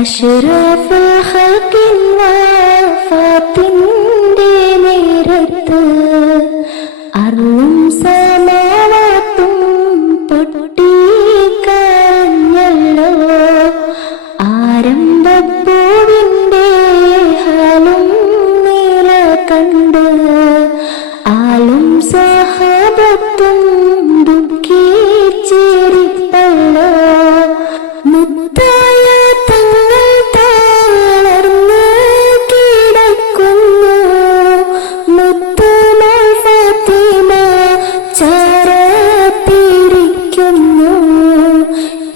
അഷ്റഫുൽ ഖൽഖിൻ വഫാത്തിന്റെ നേരത്ത് അർളും സമാവാത്തും പൊട്ടിക്കരഞ്ഞല്ലോ. ആരംഭപ്പൂവിന്റെ ഹാലും നീല കണ്ട് ആലും സഹാബത്തും ദുഃഖിച്ചിരിപ്പല്ലോ. മുത്തായ തങ്ങൾ തളർന്ന് കിടക്കുന്നു. മുത്തുമോൾ ഫാത്തിമ ചാരത്തിരിക്കുന്നു.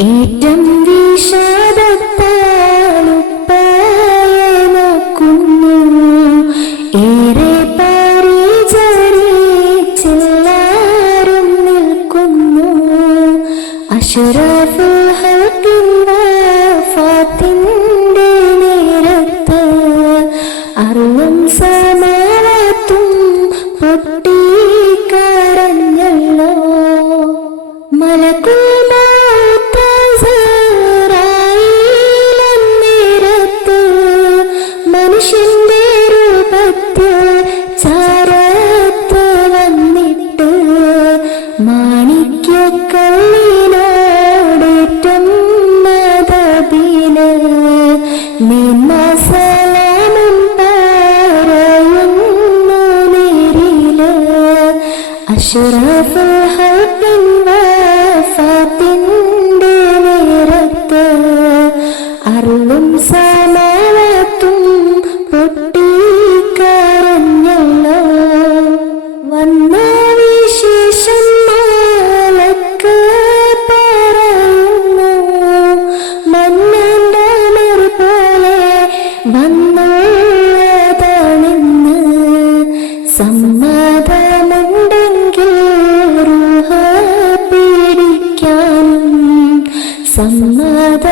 ഏറ്റം വിഷാദത്താൽ ഉപ്പയെ നോക്കുന്നു. ഏറെ പരിചരിച്ചെല്ലാരും നിൽക്കുന്നു. അഷ്റഫുൽ ഖൽഖിൻ വഫാത്തിന്റെ നേരത്ത് അർളും സമാവാത്തും പൊട്ടിക്കരഞ്ഞല്ലോ. മലക്കുൽ മൗത്ത് അസ്റായീൽ അന്നേരത്ത് മനുഷ്യന്റെ രൂപത്തിൽ ചാരത്ത് വന്നിട്ട് മാണിക്യക്കല്ലിനോടേറ്റം മദബിന് നിന്മസലാമും പറയുന്നു നേരില്. അഷ്റഫുൽ ഖൽഖിൻ വഫാത്തിന്റെ നേരത്ത് അർളും സമാവാത്തും പൊട്ടിക്കരഞ്ഞല്ലോ. വന്ന വിശേഷം മലക്ക് പറയുന്നു. മന്നന്റെ മർ പോലെ വന്നുള്ളതാണെന്ന് സമ്മതമുണ്ടെങ്കിൽ റൂഹ പിടിക്കാനും സമ്മത